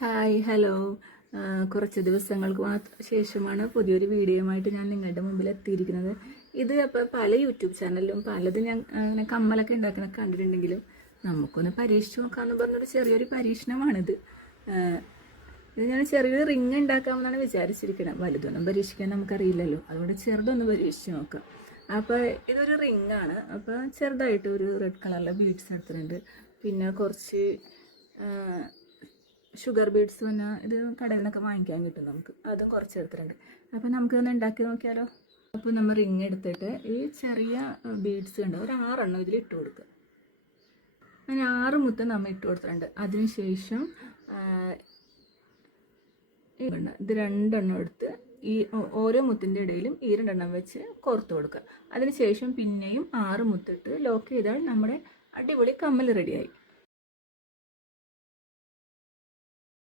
Hi hello. കുറച്ച് ദിവസങ്ങൾക്ക് ശേഷമാണ് പുതിയൊരു വീഡിയോയുമായിട്ട് ഞാൻ നിങ്ങളുടെ മുമ്പിൽ എത്തിയിരിക്കുന്നത്. ഇത് അപ്പോൾ പല യൂട്യൂബ് ചാനലിലും പലതും ഞാൻ അങ്ങനെ കമ്മലൊക്കെ ഉണ്ടാക്കുന്ന കണ്ടിട്ടുണ്ടെങ്കിലും നമുക്കൊന്ന് പരീക്ഷിച്ച് നോക്കാമെന്ന് പറഞ്ഞൊരു ചെറിയൊരു പരീക്ഷണമാണിത്. ഇത് ഞാൻ ചെറിയൊരു റിങ് ഉണ്ടാക്കാമെന്നാണ് വിചാരിച്ചിരിക്കുന്നത്. വലുതൊന്നും പരീക്ഷിക്കാൻ നമുക്കറിയില്ലല്ലോ, അതുകൊണ്ട് ചെറുതൊന്ന് പരീക്ഷിച്ച് നോക്കാം. അപ്പോൾ ഇതൊരു റിങ്ങാണ്. അപ്പോൾ ചെറുതായിട്ട് ഒരു റെഡ് കളറിലെ ബീഡ്സ് എടുത്തിട്ടുണ്ട്. പിന്നെ കുറച്ച് ഷുഗർ ബീഡ്സ് തന്നെ ഇത് കടയിൽ നിന്നൊക്കെ വാങ്ങിക്കാൻ കിട്ടും നമുക്ക്, അതും കുറച്ച് എടുത്തിട്ടുണ്ട്. അപ്പോൾ നമുക്കൊന്ന് ഉണ്ടാക്കി നോക്കിയാലോ. അപ്പോൾ നമ്മൾ റിങ് എടുത്തിട്ട് ഈ ചെറിയ ബീഡ്സ് ഉണ്ട് ഒരു 6 ഇതിൽ ഇട്ട് കൊടുക്കുക. അങ്ങനെ 6 മുത്ത് നമ്മൾ ഇട്ട് കൊടുത്തിട്ടുണ്ട്. അതിനുശേഷം ഇത് 2 എടുത്ത് ഈ ഓരോ മുത്തിൻ്റെ ഇടയിലും ഈ 2 വെച്ച് കോർത്ത് കൊടുക്കുക. അതിനുശേഷം പിന്നെയും 6 മുത്തിട്ട് ലോക്ക് ചെയ്താൽ നമ്മുടെ അടിപൊളി കമ്മൽ റെഡിയായി.